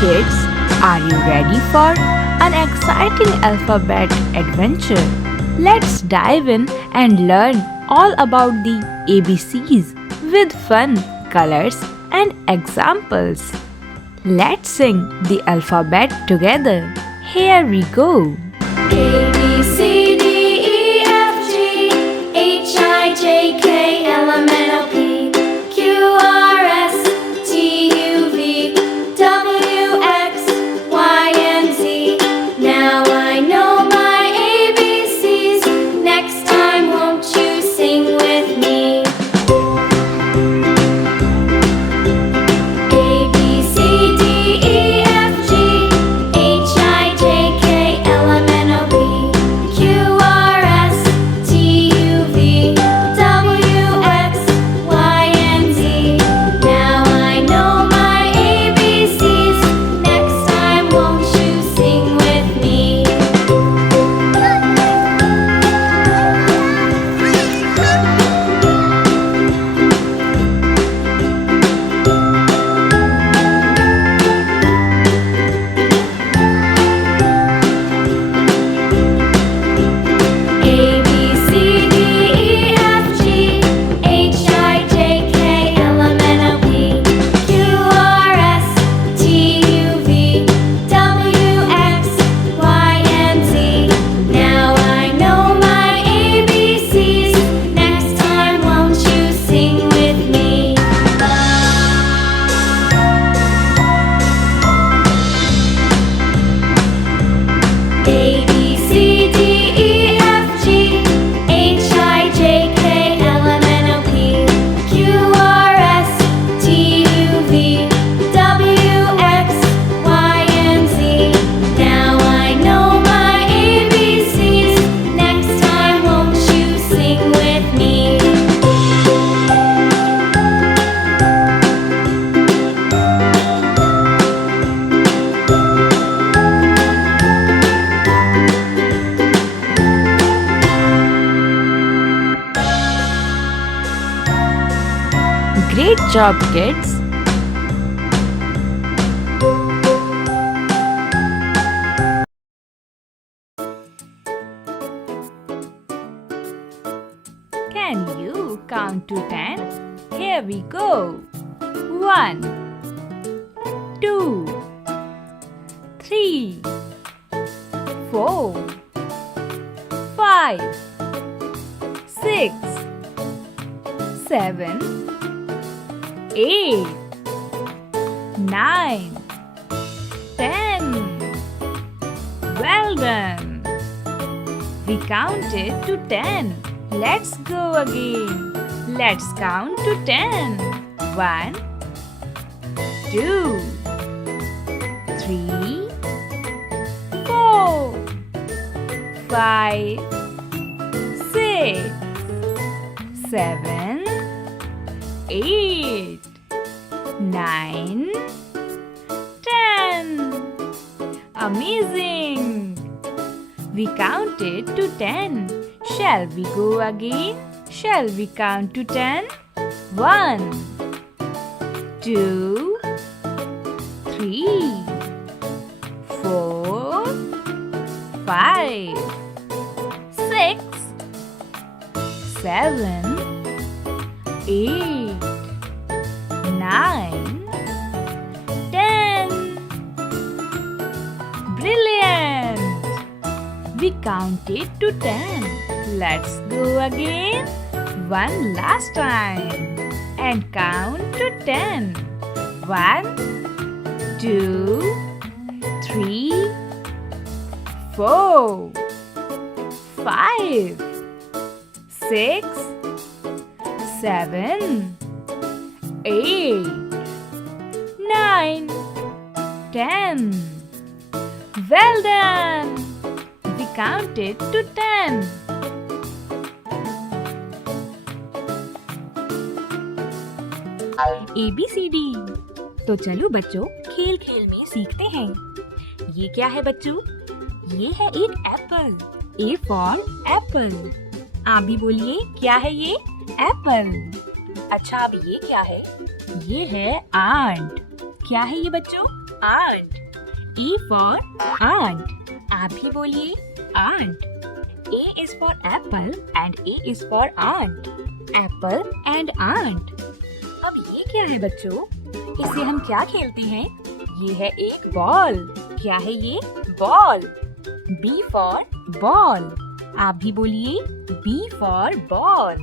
Kids, are you ready for an exciting alphabet adventure? Let's dive in and learn all about the ABCs with fun, colors, and examples. Let's sing the alphabet together. Here we go. A, B, C, D, E, F, G, H, I, J, K, L, M, N, O, P, Q, R, S, T, U, V, W, X, Y, and Z. Now I know my ABCs. Next time, won't you sing with me? A, B, C, D, E, F, G, H, I, J, K, L, M, N, O, P, Q, R, S, T, U, V, W, X, Y, and Z. Now I know my ABCs. Next time, won't you sing with me? A, B, C, D, E, F, G, H, I, J, K, L, M, N, O, P, Q, R, S, T, U, V, W, X, Y, and Z. Now I know my ABCs. Next time, won't you sing with me? A, B, C, D, E, F, G, H, I, J, K, L, M, N, O, P, Q, R, S, T, U, V, W, X, Y, and Z. Now I know my ABCs. Next time, won't you sing with me? Great job, kids! Can you count to 10? Here we go. 1, 2, 3, 4, 5, 6, 7, 8, 9, 10. Well done! We counted to 10. Let's go again. Let's count to 10. 1, 2, 3, 4, 5, 6, 7, 8, 9, 10. Amazing! We counted to 10. Shall we go again? Shall we count to 10? 1, 2, 3, 4, 5, 6, 7, 8, 9, 10. Brilliant! We counted to 10. Let's go again. One last time. And count to 10. 1, 2, 3, 4, 5, 6, 7, 8, 9, 10. Well done! We counted to 10. ABCD। तो चलो बच्चों, खेल खेल में सीखते हैं। ये क्या है बच्चों? ये है एक एप्पल। A for Apple. आप भी बोलिए, क्या है ये? एप्पल। अच्छा, अब ये क्या है? ये है आंट। क्या है ये बच्चों? aunt. A for aunt. आप भी बोलिए aunt. A is for apple and A is for aunt. Apple and aunt. अब ये क्या है बच्चों? इसे हम क्या खेलते हैं? ये है एक बॉल. क्या है ये? बॉल. B for ball. आप भी बोलिए B for ball.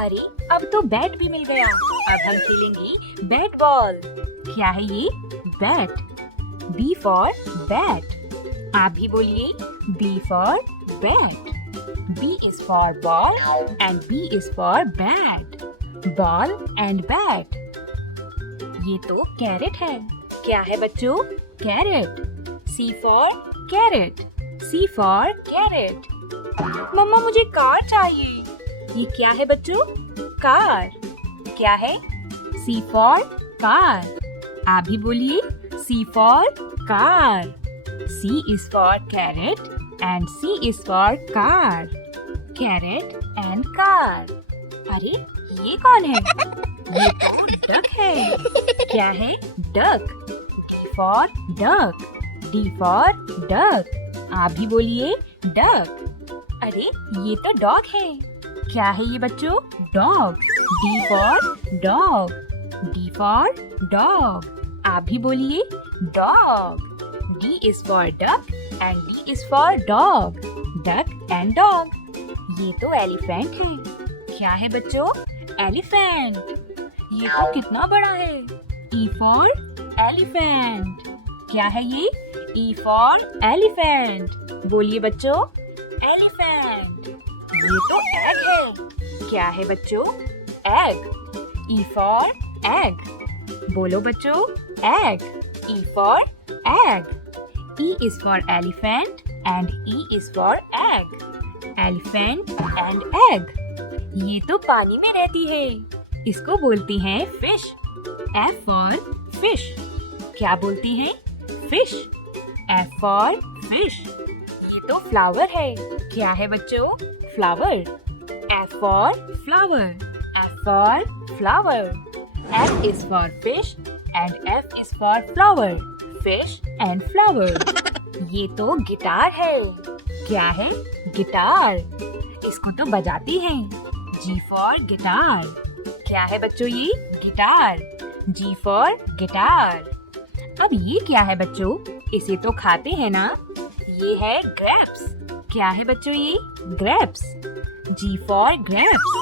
अरे अब तो बैट भी मिल गया. अब हम खेलेंगे बैट बॉल. क्या है ये? बैट. B for bat. आप भी बोलिए B for bat. B is for ball and B is for bat. Ball and bat. ये तो कैरेट है. क्या है बच्चों? Carrot. C for carrot. C for carrot. मम्मा मुझे कार चाहिए. ये क्या है बच्चों? कार. क्या है? C for car. आप भी बोलिए C for car. C is for carrot and C is for car. Carrot and car. अरे ये कौन है? ये तो डक है. क्या है? Duck. D for duck. D for duck. आप भी बोलिए डक. अरे ये तो डॉग है. क्या है ये बच्चों? Dog. D for dog. D for dog. आप भी बोलिए dog. D is for duck and D is for dog. Duck and dog. ये तो एलिफेंट है. क्या है बच्चों? एलिफेंट. ये तो कितना बड़ा है. E for elephant. क्या है ये? E for elephant. बोलिए बच्चों एलिफेंट. ये तो एग है. क्या है बच्चों? एग. E for egg. बोलो बच्चों egg. E for egg. E is for elephant and E is for egg. Elephant and egg. ये तो पानी में रहती है. इसको बोलती हैं fish. F for fish. क्या बोलती हैं? Fish. F for fish. ये तो फ्लावर है. क्या है बच्चों? Flower. F for flower. F for flower. F is for fish and F is for flower. Fish and flower. ये तो गिटार है. क्या है? गिटार. इसको तो बजाती हैं. G for guitar. क्या है बच्चों ये? गिटार. G for guitar. अब ये क्या है बच्चों? इसे तो खाते हैं ना? ये है grapes. क्या है बच्चों ये? grapes. G for grapes.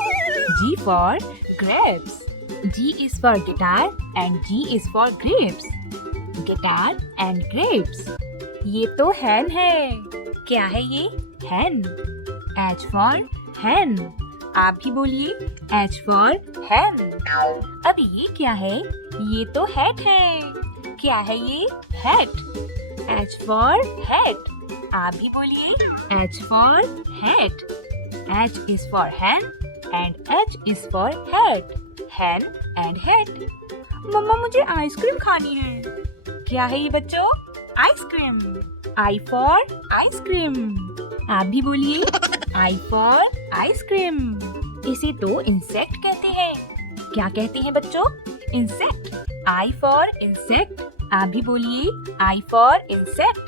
G for grapes. G is for guitar and G is for grapes. Guitar and grapes. ये तो hen है. क्या है ये? hen. H for hen. आप भी बोलिए H for hen. अब ये क्या है? ये तो hat है. क्या है ये? hat. H for hat. आप भी बोलिए H for hat. H is for hen and H is for hat. Hen and hat. मम्मा मुझे आइसक्रीम खानी है. क्या है ये बच्चों? आइसक्रीम. I for ice cream. आप भी बोलिए I for आइसक्रीम. इसे तो इंसेक्ट कहते हैं. क्या कहते हैं बच्चों? इंसेक्ट. I for insect. आप भी बोलिए I for insect.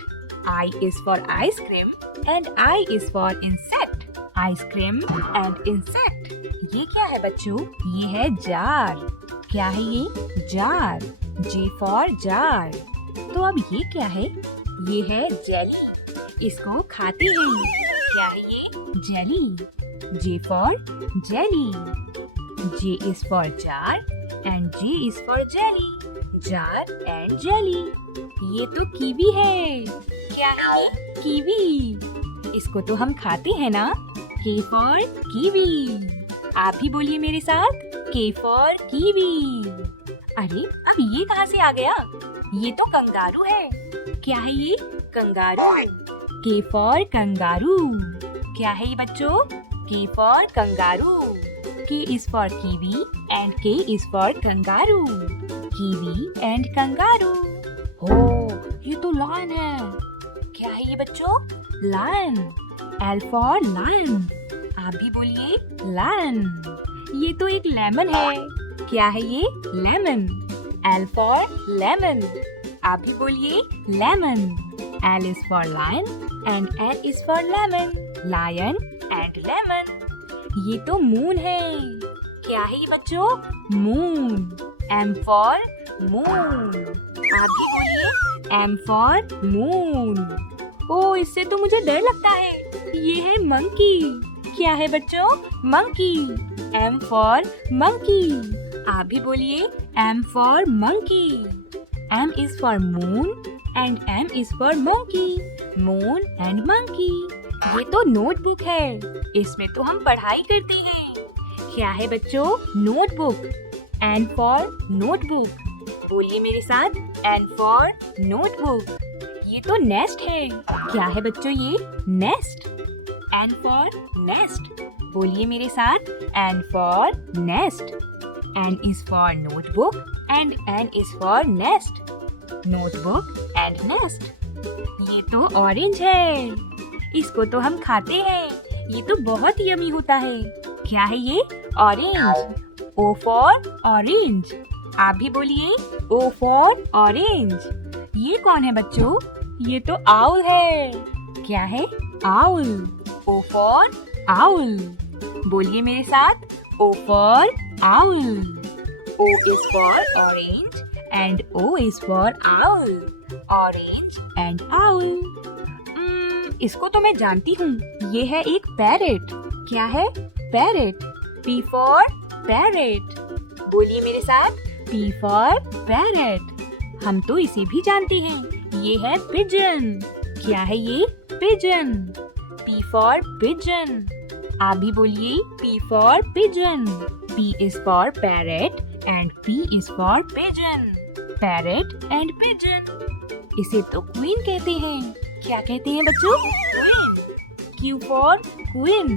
I is for ice cream and I is for insect. Ice cream and insect. ये क्या है बच्चों? ये है जार. क्या है ये? जार. J for jar. तो अब ये क्या है? ये है जेली. इसको खाते हैं. क्या है ये? Jelly. J for jelly. J is for jar and J is for jelly. Jar and jelly. ये तो कीवी है. क्या है ये? कीवी. इसको तो हम खाते हैं ना? K for kiwi. आप भी बोलिए मेरे साथ K for कीवी. अरे अब ये कहाँ से आ गया? ये तो कंगारू है. क्या है ये? कंगारू. K for kangaroo. क्या है ये बच्चों? K for kangaroo. K is for kiwi and K is for kangaroo. Kiwi and kangaroo. Oh, ये तो lion है. क्या है ये बच्चों? Lion. L for lion. आप भी बोलिए lion. ये तो एक लेमन है. क्या है ये? Lemon. L for lemon. आप भी बोलिए lemon. L is for lion and L is for lemon. Lion and lemon. ये तो मून है। क्या है ये बच्चों? मून। M for moon. आप भी बोलिए M for moon. ओ, इससे तो मुझे डर लगता है। ये है मंकी। क्या है बच्चों? मंकी। M for monkey. आप भी बोलिए M for monkey. M is for moon and M is for monkey. Moon and monkey. ये तो नोटबुक है। इसमें तो हम पढ़ाई करते हैं। क्या है बच्चों? नोटबुक। N for notebook. बोलिए मेरे साथ N for notebook. ये तो नेस्ट है। क्या है बच्चों ये? नेस्ट। N for nest. बोलिए मेरे साथ N for nest. N is for notebook and N is for nest. Notebook and nest. ये तो ऑरेंज है। इसको तो हम खाते हैं। ये तो बहुत यमी होता है। क्या है ये? ऑरेंज। O for orange. आप भी बोलिए O for orange. ये कौन है बच्चों? ये तो आउल है। क्या है? आउल। O for owl. बोलिए मेरे साथ O for owl. O is for orange and O is for owl. Orange and owl. इसको तो मैं जानती हूँ। ये है एक पैरेट। क्या है? पैरेट। P for parrot. बोलिए मेरे साथ P for parrot. हम तो इसे भी जानते हैं। ये है pigeon. क्या है ये? pigeon. P for pigeon. आप भी बोलिए P for pigeon. P is for parrot and P is for pigeon. Parrot and pigeon. इसे तो queen कहते हैं। क्या कहते हैं बच्चों? Queen. Q for queen.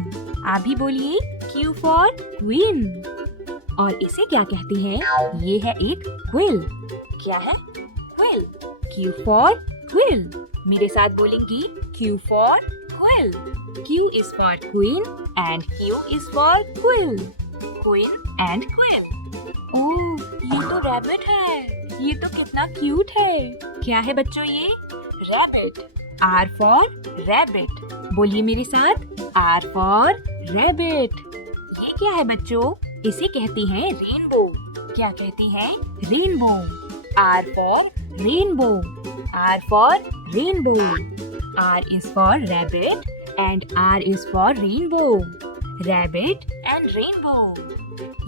आप भी बोलिए Q for queen. और इसे क्या कहते हैं? ये है एक quill. क्या है? quill. Q for quill. मेरे साथ बोलेंगी Q for quill. Q is for queen and Q is for quill. Queen and quill. ओह, ये तो रैबिट है। ये तो कितना क्यूट है। क्या है बच्चों ये? रैबिट। R for rabbit. बोलिए मेरे साथ R for rabbit. ये क्या है बच्चों? इसे कहते हैं रेनबो। क्या कहते हैं? Rainbow. R for rainbow. R for rainbow. R is for rabbit and R is for rainbow. Rabbit and rainbow.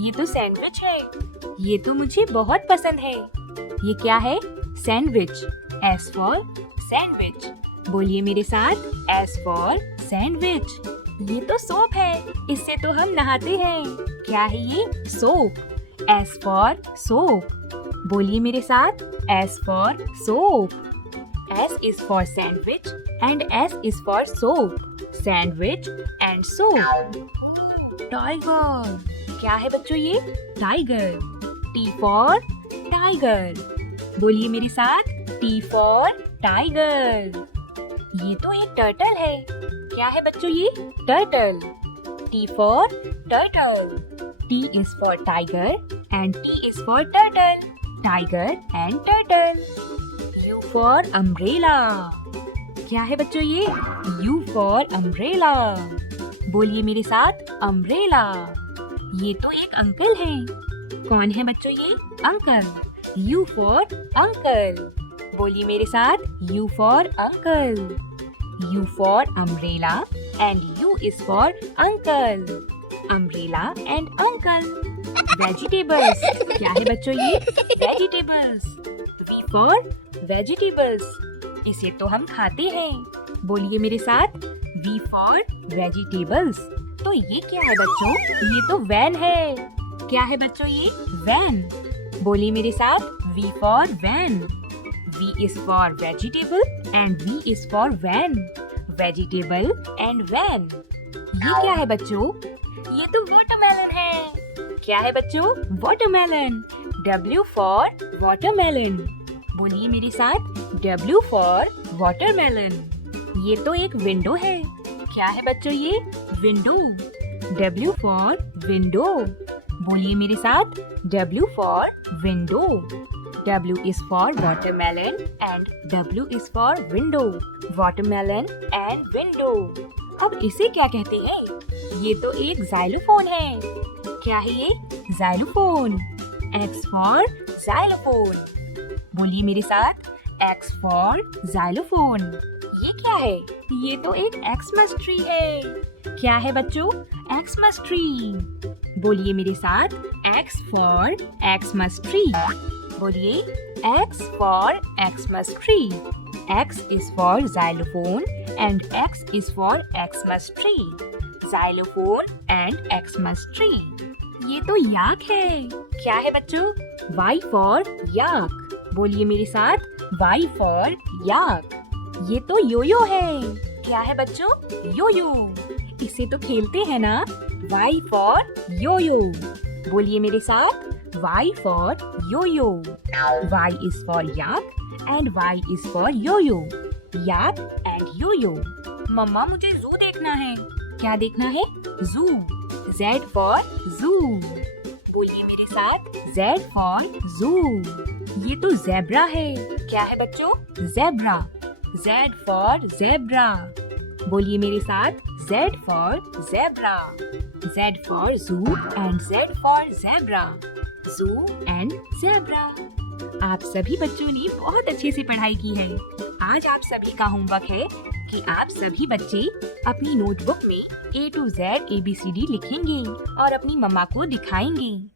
ये तो सैंडविच है। ये तो मुझे बहुत पसंद है। ये क्या है? सैंडविच। S for sandwich. बोलिए मेरे साथ S for sandwich. ये तो सोप है। इससे तो हम नहाते हैं। क्या है ये? सोप। S for soap. बोलिए मेरे साथ S for soap. S is for sandwich and S is for soap. Sandwich and soap. Tiger. क्या है बच्चों ये? टाइगर। T for tiger. बोलिए मेरे साथ T for tiger. ये तो एक टर्टल है। क्या है बच्चों ये? Turtle. T for turtle. T is for tiger and T is for turtle. Tiger and turtle. U for umbrella. क्या है बच्चों ये? U for umbrella. बोलिए मेरे साथ umbrella. ये तो एक अंकल है। कौन है बच्चों ये? अंकल। U for uncle. बोलिए मेरे साथ U for uncle. U for umbrella and U is for uncle. Umbrella and uncle. Vegetables. क्या है बच्चों ये? Vegetables. V for vegetables. इसे तो हम खाते हैं। बोलिए मेरे साथ V for vegetables. तो ये क्या है बच्चों? ये तो वैन है। क्या है बच्चों ये? वैन। बोलिए मेरे साथ V for van. V is for vegetable and V is for van. Vegetable and van. ये क्या है बच्चों? ये तो watermelon है। क्या है बच्चों? watermelon. W for watermelon. बोलिए मेरे साथ W for watermelon. ये तो एक विंडो है। क्या है बच्चों ये? विंडो। W for window. बोलिए मेरे साथ W for window. W is for watermelon and W is for window. Watermelon and window. अब इसे क्या कहते हैं? ये तो एक xylophone है। क्या है ये? Xylophone. X for xylophone. बोलिए मेरे साथ, X for xylophone. ये क्या है? ये तो एक Xmas tree है। क्या है बच्चों? Xmas tree. बोलिए मेरे साथ, X for Xmas tree. बोलिए, X for Xmas tree. X is for xylophone and X is for Xmas tree. Xylophone and Xmas tree. ये तो याक है। क्या है बच्चों? Y for yak. बोलिए मेरे साथ, Y for yak. ये तो योयो है। क्या है बच्चों? योयो। इसे तो खेलते हैं ना? Y for Yo Yo. बोलिए मेरे साथ, Y for yo-yo. Y is for yak and Y is for yo-yo. Yak and yo-yo. मम्मा मुझे जू देखना है। क्या देखना है? जू. Z for zoo. बोलिए मेरे साथ, Z for zoo. ये तो ज़ेब्रा है। क्या है बच्चों? ज़ेब्रा. Z for zebra. बोलिए मेरे साथ, Z for zebra. Z for zoo and Z for zebra. Zoo and zebra. आप सभी बच्चों ने बहुत अच्छे से पढ़ाई की है। आज आप सभी का होमवर्क है कि आप सभी बच्चे अपनी नोटबुक में A to Z ABCD लिखेंगे और अपनी मम्मा को दिखाएंगे।